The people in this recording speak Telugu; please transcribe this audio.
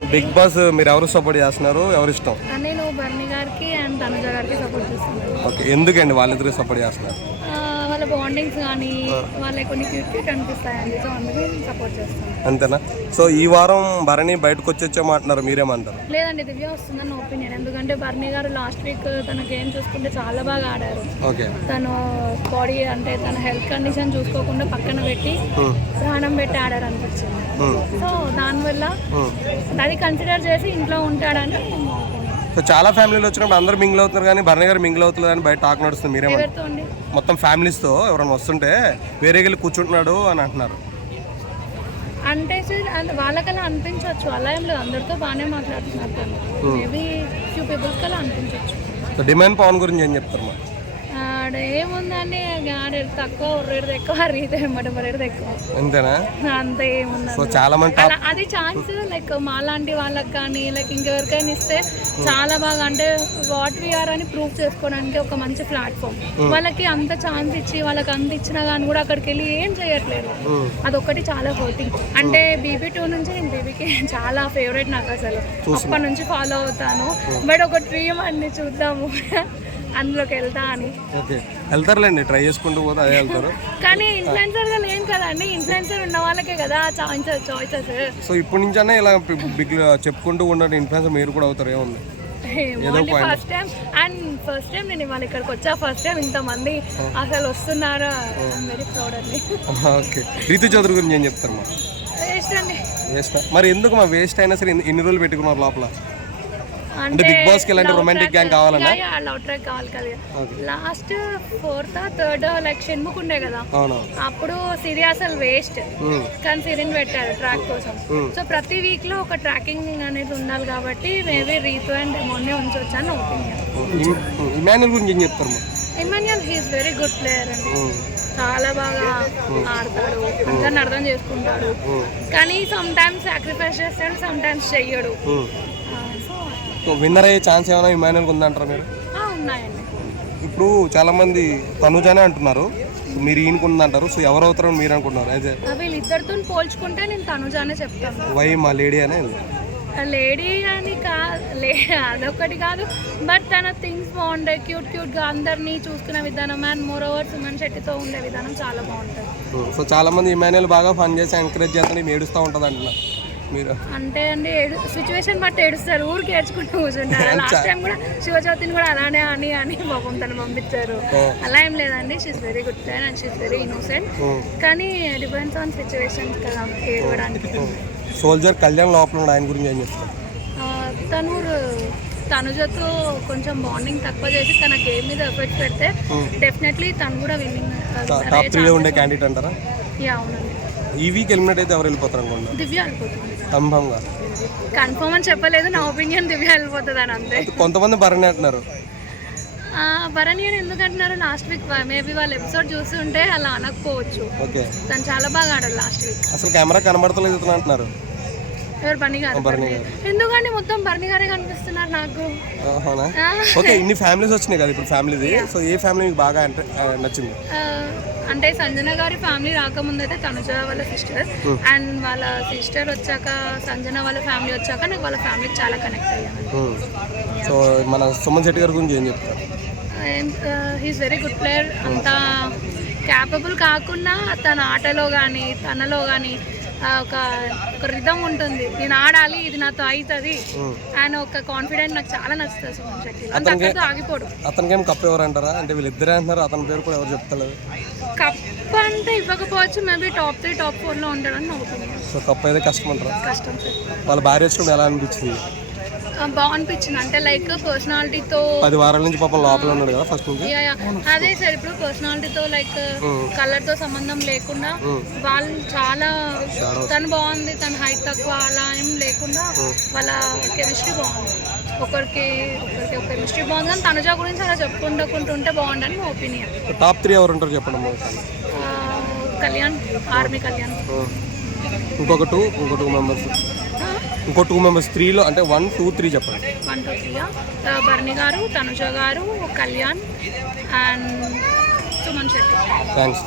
బిగ్ బాస్ మీరు ఎవరు సపోర్ట్ చేస్తున్నారు, ఎవరు ఇష్టం? నేను బర్నీ గారికి అండ్ తనుజ గారికి సపోర్ట్ చేస్తున్నాను. ఓకే, ఎందుకండి వాళ్ళిద్దరు సపోర్ట్ చేస్తున్నారు? వాళ్ళ బాండింగ్స్ కానీ వాళ్ళ కొన్ని క్యూట్ అనిపిస్తాయండి, సో అందుకే సపోర్ట్ చేస్తాను. అంతేనా? సో ఈ వారం భరణి బయటకు వచ్చేమంటున్నారు, మీరేమంటారు? లేదండి, దివ్య వస్తుందని ఒపీనియన్. ఎందుకంటే బర్నీ గారు లాస్ట్ వీక్ తన గేమ్ చూసుకుంటే చాలా బాగా ఆడారు. ఓకే, తను బాడీ అంటే తన హెల్త్ కండిషన్ చూసుకోకుండా పక్కన పెట్టి ప్రాణం పెట్టి ఆడారు అనిపించింది. సో దానివల్ల అది కన్సిడర్ చేసి ఇంట్లో ఉంటాడని. సో చాలా ఫ్యామిలీలు వచ్చినప్పుడు అందరూ మింగిల్ అవుతున్నారు, కానీ భరణి గారు మింగిల్ అవుతుంది అని బయట టాక్ నడుస్తుంది. మీరేమంటారు? మొత్తం ఫ్యామిలీస్తో ఎవరైనా వస్తుంటే వేరే వెళ్ళి కూర్చుంటున్నాడు అని అంటున్నారు. అంటే వాళ్ళకలా అనిపించవచ్చు, అలా ఏం లేదు, అందరితో బాగానే మాట్లాడుతున్నారు. మేబీ ఫ్యూ పీపుల్స్ కలా అనిపించవచ్చు. సో డిమాండ్ పవన్ గురించి ఏం చెప్తారు? మరి ఏముందని ఆడేది తక్కువ, ఒర్రేది ఎక్కువ, రీతి మరేది ఎక్కువ, అంతేనా? అంతే ఏముంది. సో చాలా మంది అది ఛాన్స్ లైక్ మాలాంటి వాళ్ళకి కానీ లైక్ ఇంకెవరికైనా ఇస్తే చాలా బాగా, అంటే వాట్ వీఆర్ అని ప్రూవ్ చేసుకోవడానికి ఒక మంచి ప్లాట్ఫామ్. వాళ్ళకి అంత ఛాన్స్ ఇచ్చి వాళ్ళకి అంత ఇచ్చినా కానీ కూడా అక్కడికి వెళ్ళి ఏం చేయట్లేదు. అదొకటి చాలా హర్టింగ్. అంటే BB2 నుంచి నేను బీబీకి చాలా ఫేవరెట్, నాకు అసలు అప్పటి నుంచి ఫాలో అవుతాను. బట్ ఒక డ్రీమ్ అండి, చూద్దాము అందులోకి వెళ్తా అని. ఓకే, వెళ్తారులేండి, ట్రై చేసుకుంటూ పోతే అదే వెళ్తారు. కానీ ఇన్ఫ్లుయెన్సర్ గా లేం కదండి, ఇన్ఫ్లుయెన్సర్ ఉన్న వాళ్ళకే కదా చాయిసెస్. సో ఇప్పటి నుంచి అన్న ఇలా బిగ్ చెప్పుకుంటూ ఉండండి, ఇన్ఫ్లుయెన్సర్ మీరు కూడా అవుతారు. ఏముంది, ఫస్ట్ టైం నేను ఇవాళ ఇక్కడికి వచ్చా, ఫస్ట్ టైం ఇంతమంది అసలు వస్తున్నారా, వెరీ ప్రౌడ్ అండి. ఓకే, రీతు చౌదరి గురించి ఏం చెప్తారు? వేస్ట్ అండి. వేస్ట్ మరి ఎందుకు మా వేస్ట్ అయినా సరే ఇన్ని రోజులు పెట్టుకున్నారు లోపల? అంటే బిగ్ బాస్ కి ఇలాంటి రొమాంటిక్ గ్యాంగ్ కావాలన్నా? లవ్ ట్రాక్ కావాలి కదా. Last 4th or 3rd like Shanmukh ఉండే కదా, అప్పుడు సిరి అసలు వేస్ట్, కానీ సిరిని పెట్టారు ట్రాక్ కోసం. సో ప్రతి వీక్ లో ఒక ట్రాకింగ్ అనేది ఉండాలి కాబట్టి మేబీ రీతు అండ్ మొన్నే ఉంచవచ్చు అని ఒపీనియన్. ఇమాన్యుల్ గురించి ఏం చెప్తారు? Emmanuel he is very good player అండి, చాలా బాగా ఆడతాడు, అందరిని అర్థం చేసుకుంటాడు, కానీ సమ్ టైమ్స్ సాక్రిఫైస్ చేస్తాడు, సమ్ టైమ్స్ చెయ్యడు. విన్నర్ అయ్యే ఛాన్స్ ఏమైనా ఇమాన్యుల్కి ఉందంటారా మీరు? ఉన్నాయండి. ఇప్పుడు చాలా మంది తనుజానే అంటున్నారు, మీరు ఈయనకుందంటారు. సో ఎవరు అవుతారో మీరు అనుకుంటున్నారు? అయితే వీళ్ళిద్దరితో పోల్చుకుంటే నేను తనుజానే చెప్తాను. వై మా లేడీ అనే? లేడీ అని అదొకటి కాదు, బట్ తన థింగ్స్ బాగుంటాయి, క్యూట్గా అందరినీ చూసుకునే విధానం, అండ్ మోర్ ఓవర్ సుమన్ శెట్టితో ఉండే విధానం చాలా బాగుంటుంది. సో చాలా మంది ఇమాన్యుల్ బాగా ఫన్ చేసి ఎంకరేజ్ చేస్తాను, ఏడుస్తూ ఉంటుంది అంటున్నారు మీరు? అంటే అండి, సిచ్యువేషన్ బట్టి ఏడుస్తారు, ఊరికి ఏడ్చుకుంటూ కూర్చుంటారు. లాస్ట్ టైం కూడా శివజ్యోతిని కూడా అలానే అని పాపం తను పంపించారు. అలా ఏం లేదండి, she is very good player and she is very innocent, కానీ డిపెండ్స్ ఆన్ సిచ్యువేషన్స్ కదా ఏడవడానికి. సోల్జర్ కళ్యాణ్ లోపల ఆయన గురించి ఏం చెప్తారు? తనుజతో కొంచెం బాండింగ్ తక్కువ చేసి తన గేమ్ మీద ఎఫర్ట్స్ పెడితే డెఫినెట్లీ తను కూడా విన్నింగ్ టాప్ 3 ఉండే క్యాండిడేట్ అంటారా? అవునండి. ఈ వీక్ ఎలిమినేట్ అయితే ఎవరు వెళ్ళిపోతారు అనుకోండి? దివ్య వెళ్ళిపోతుంది కంఫర్మ్గా. కన్ఫర్మ్ అని చెప్పలేదు, నా ఒపీనియన్ దివ్య వెళ్ళిపోతుంది అని అంతే. కొంతమంది భరణి అంటున్నారు. భరణి అని ఎందుకు అంటున్నారు? లాస్ట్ వీక్ మేబీ వాళ్ళ ఎపిసోడ్ చూసి ఉంటే అలా అనకపోవచ్చు. తను చాలా బాగా ఆడారు లాస్ట్ వీక్. అసలు కెమెరా కనబడతలేదు అంటున్నారు. ఎవరు? బర్నీ గారు. ఎందుకంటే మొత్తం బర్నీ గారే కనిపిస్తున్నారు నాకు. ఓకే, ఇన్ని ఫ్యామిలీస్ వచ్చినాయి కదా ఇప్పుడు ఫ్యామిలీది, సో ఏ ఫ్యామిలీ మీకు బాగా నచ్చింది? అంటే సంజన గారి ఫ్యామిలీ రాకముందు అయితే తనుజ వాళ్ళ సిస్టర్, అండ్ వాళ్ళ సిస్టర్ వచ్చాక సంజన వాళ్ళ ఫ్యామిలీ వచ్చాక నాకు వాళ్ళ ఫ్యామిలీకి చాలా కనెక్ట్ అయ్యాను. సో మన సుమన్ శెట్టి గారి గురించి ఏం చెప్తారు? హీఈస్ వెరీ గుడ్ ప్లేయర్, అంత క్యాపబుల్ కాకుండా తన ఆటలో కానీ తనలో కానీ ఒక రిధం ఉంటుంది, నేను ఆడాలి, ఇది నాతో అవుతుంది ఆయన ఒక కాన్ఫిడెంట్ నాకు చాలా నచ్చుతుంది సుమన్ శెట్టి. అంతటితో ఆగిపోడు. అతనికేం కప్ ఎవరు అంటారా? అంటే వీళ్ళిద్దరే అంటున్నారు, అతని పేరు కూడా ఎవరు చెప్తలేదు. కప్ అంటే ఇవ్వకపోవచ్చు, మేబీ టాప్ 3 టాప్ 4లో ఉంటాడని నా ఒపీనియన్. సో కప్ అయితే కష్టం అంటారా? కష్టం సార్. వాళ్ళ భార్య వచ్చినప్పుడు ఎలా అనిపించింది? బాగా అనిపించింది, అంటే లైక్ పర్సనాలిటీతో 10 వారాల నుంచి పాపం లోపల ఉన్నాడు కదా ఫస్ట్ నుంచి. అదే సార్, ఇప్పుడు పర్సనాలిటీతో లైక్ కలర్తో సంబంధం లేకుండా వాళ్ళు చాలా, తను బాగుంది, తన హైట్ తక్కువ అలా ఏం లేకుండా వాళ్ళ కెమిస్ట్రీ బాగుంది, ఒకరికి ఒక కెమిస్ట్రీ బాగుంది. కానీ తనుజ గురించి అలా చెప్పుకుంటుంటే బాగుండని మా ఒపీనియన్. టాప్ 3 ఎవరు ఉంటారు చెప్పండి? కళ్యాణ్, ఆర్మీ కళ్యాణ్. ఇంకొక 2 మెంబర్స్, ఇంకో 2 మెంబర్స్ 3లో అంటే 1, 2, 3 చెప్పండి. 1, 2, 3 బర్నీ గారు, తనుజ గారు, కళ్యాణ్ అండ్ సుమన్ శెట్టి. థ్యాంక్స్.